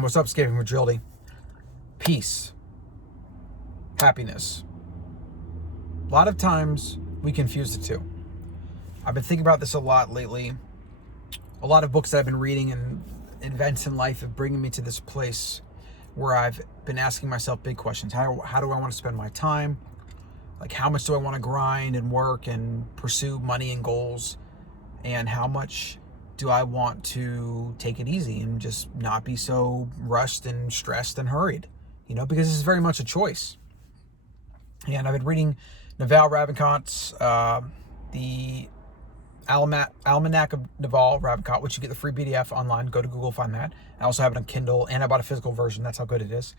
What's up, Escaping Fragility? Peace. Happiness. A lot of times we confuse the two. I've been thinking about this a lot lately. A lot of books that I've been reading and events in life have bringing me to this place where I've been asking myself big questions. How do I want to spend my time? Like, how much do I want to grind and work and pursue money and goals? And how much do I want to take it easy and just not be so rushed and stressed and hurried? Because this is very much a choice. And I've been reading Naval Ravikant's the Almanac of Naval Ravikant, which you get the free PDF online. Go to Google, find that. I also have it on Kindle, and I bought a physical version. That's how good it is.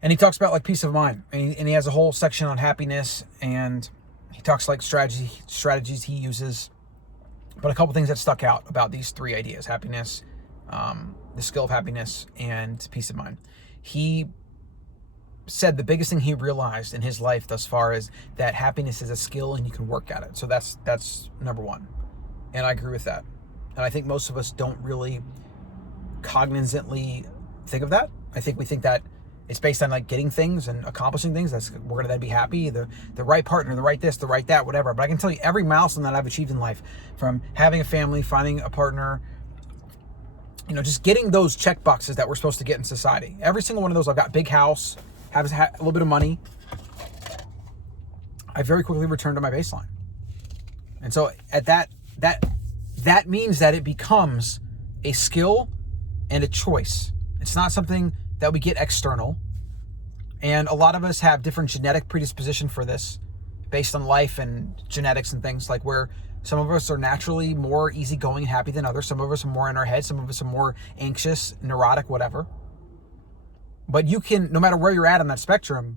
And he talks about like peace of mind, and he has a whole section on happiness, and he talks like strategies he uses. But a couple things that stuck out about these three ideas: happiness, the skill of happiness, and peace of mind. He said the biggest thing he realized in his life thus far is that happiness is a skill and you can work at it. So that's number one. And I agree with that. And I think most of us don't really cognizantly think of that. I think we think that it's based on like getting things and accomplishing things. We're going to then be happy. The right partner, the right this, the right that, whatever. But I can tell you every milestone that I've achieved in life, from having a family, finding a partner, just getting those check boxes that we're supposed to get in society. Every single one of those, I've got big house, have a little bit of money. I very quickly return to my baseline. And so at that means that it becomes a skill and a choice. It's not something that we get external. And a lot of us have different genetic predisposition for this based on life and genetics and things, like where some of us are naturally more easygoing and happy than others. Some of us are more in our head. Some of us are more anxious, neurotic, whatever. But you can, no matter where you're at on that spectrum,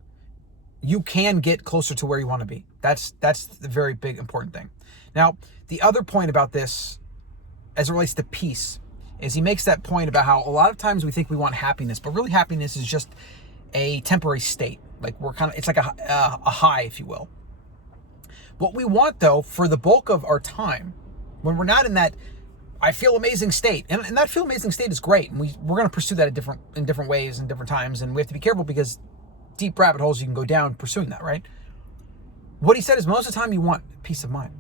you can get closer to where you want to be. That's the very big, important thing. Now, the other point about this, as it relates to peace, is he makes that point about how a lot of times we think we want happiness, but really happiness is just a temporary state. Like it's like a high, if you will. What we want, though, for the bulk of our time, when we're not in that I feel amazing state, and that feel amazing state is great, and we're going to pursue that in different ways and different times, and we have to be careful because deep rabbit holes you can go down pursuing that, right? What he said is most of the time you want peace of mind.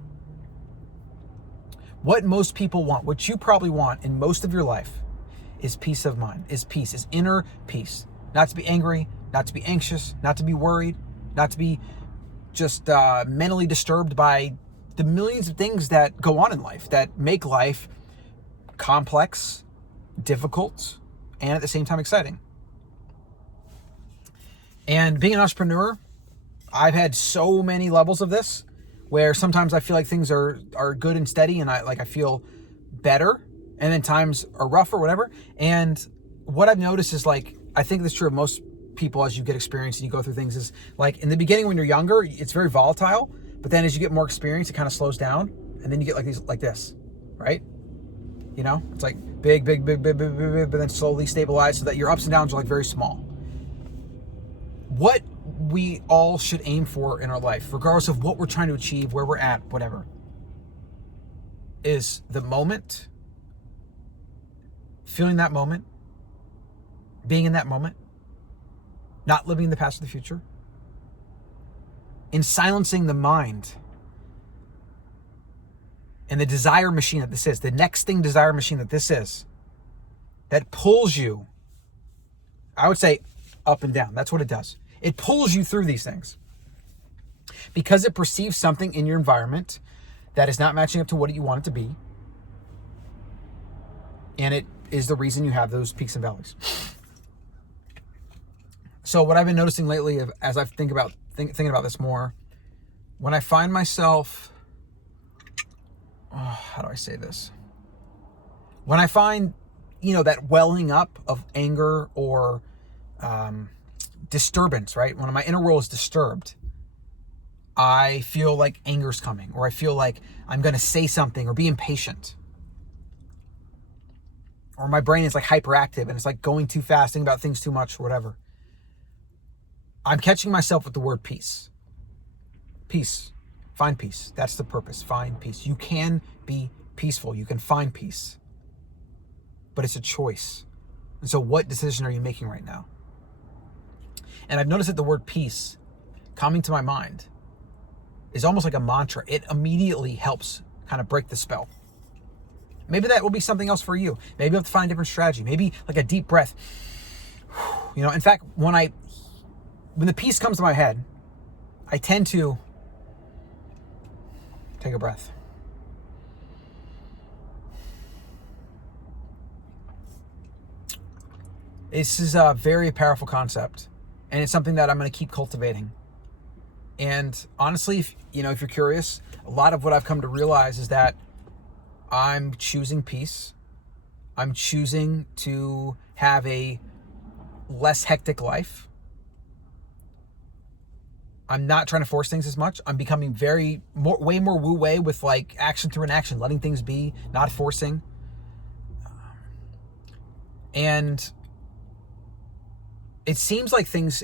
What most people want, what you probably want in most of your life, is peace of mind, is peace, is inner peace. Not to be angry, not to be anxious, not to be worried, not to be just mentally disturbed by the millions of things that go on in life that make life complex, difficult, and at the same time exciting. And being an entrepreneur, I've had so many levels of this where sometimes I feel like things are good and steady and I feel better, and then times are rough or whatever. And what I've noticed is, like, I think this is true of most people as you get experience and you go through things, is like in the beginning when you're younger, it's very volatile, but then as you get more experience, it kind of slows down, and then you get like this, right? It's like big, but then slowly stabilize so that your ups and downs are like very small. What we all should aim for in our life, regardless of what we're trying to achieve, where we're at, whatever, is the moment, feeling that moment, being in that moment, not living in the past or the future, in silencing the mind and the desire machine that this is, the next thing desire machine that this is, that pulls you, I would say, up and down. That's what it does. It pulls you through these things because it perceives something in your environment that is not matching up to what you want it to be. And it is the reason you have those peaks and valleys. So what I've been noticing lately, as I thinking about this more, when I find myself, how do I say this? When I find, that welling up of anger or disturbance, right? When my inner world is disturbed, I feel like anger's coming, or I feel like I'm going to say something or be impatient. Or my brain is like hyperactive and it's like going too fast, thinking about things too much, or whatever. I'm catching myself with the word peace. Peace. Find peace. That's the purpose. Find peace. You can be peaceful. You can find peace. But it's a choice. And so what decision are you making right now? And I've noticed that the word peace coming to my mind is almost like a mantra. It immediately helps kind of break the spell. Maybe that will be something else for you. Maybe you have to find a different strategy. Maybe like a deep breath. In fact, when the peace comes to my head, I tend to take a breath. This is a very powerful concept, and it's something that I'm going to keep cultivating. And honestly, if you're curious, a lot of what I've come to realize is that I'm choosing peace. I'm choosing to have a less hectic life. I'm not trying to force things as much. I'm becoming way more wu-wei with like action through inaction, letting things be, not forcing. And it seems like things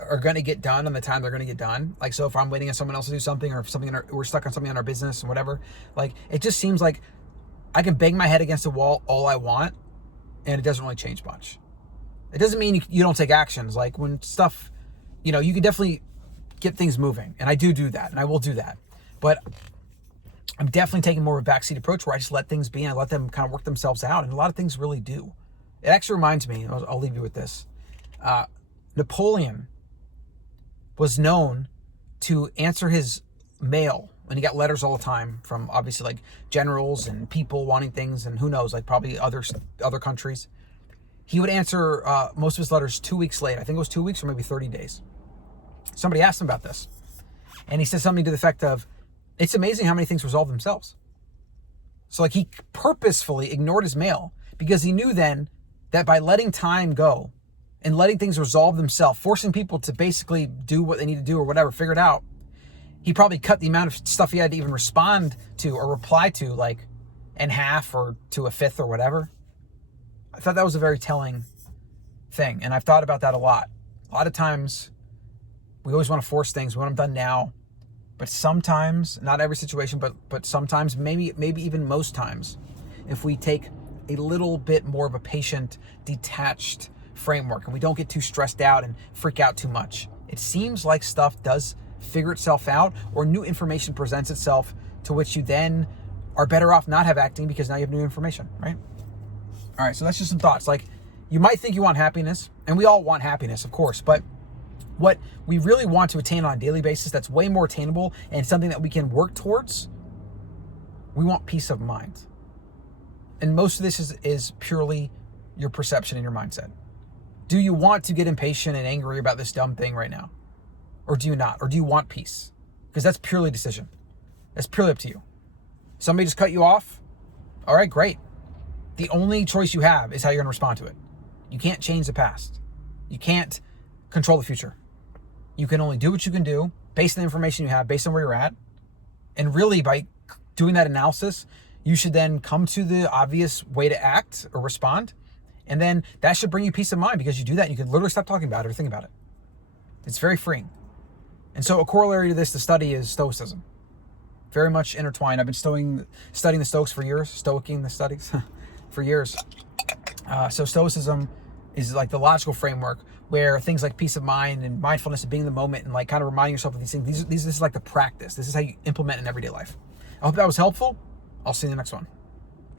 are going to get done on the time they're going to get done. Like, so if I'm waiting on someone else to do something, or if we're stuck on something in our business and whatever, like, it just seems like I can bang my head against the wall all I want, and it doesn't really change much. It doesn't mean you don't take actions. Like when stuff, you can definitely get things moving. And I do that, and I will do that. But I'm definitely taking more of a backseat approach where I just let things be and I let them kind of work themselves out. And a lot of things really do. It actually reminds me, I'll leave you with this. Napoleon was known to answer his mail, and he got letters all the time from obviously like generals and people wanting things, and who knows, like probably other countries. He would answer most of his letters 2 weeks late. I think it was 2 weeks or maybe 30 days. Somebody asked him about this, and he said something to the effect of, it's amazing how many things resolve themselves. So like he purposefully ignored his mail because he knew then that by letting time go and letting things resolve themselves, forcing people to basically do what they need to do or whatever, figure it out, he probably cut the amount of stuff he had to even respond to or reply to like in half or to a fifth or whatever. I thought that was a very telling thing. And I've thought about that a lot. A lot of times we always want to force things. We want them done now. But sometimes, not every situation, but sometimes, maybe even most times, if we take a little bit more of a patient, detached framework and we don't get too stressed out and freak out too much, it seems like stuff does figure itself out, or new information presents itself to which you then are better off not have acting because now you have new information, right? All right, so that's just some thoughts. Like, you might think you want happiness, and we all want happiness, of course, but what we really want to attain on a daily basis that's way more attainable and something that we can work towards, we want peace of mind. And most of this is purely your perception and your mindset. Do you want to get impatient and angry about this dumb thing right now? Or do you not? Or do you want peace? Because that's purely a decision. That's purely up to you. Somebody just cut you off? All right, great. The only choice you have is how you're going to respond to it. You can't change the past. You can't control the future. You can only do what you can do based on the information you have, based on where you're at. And really, by doing that analysis, you should then come to the obvious way to act or respond. And then that should bring you peace of mind, because you do that and you can literally stop talking about it or think about it. It's very freeing. And so a corollary to this, the study, is Stoicism. Very much intertwined. I've been studying the Stoics for years, stoicing the studies for years. So Stoicism is like the logical framework where things like peace of mind and mindfulness and being in the moment and like kind of reminding yourself of these things, this is like the practice. This is how you implement in everyday life. I hope that was helpful. I'll see you in the next one.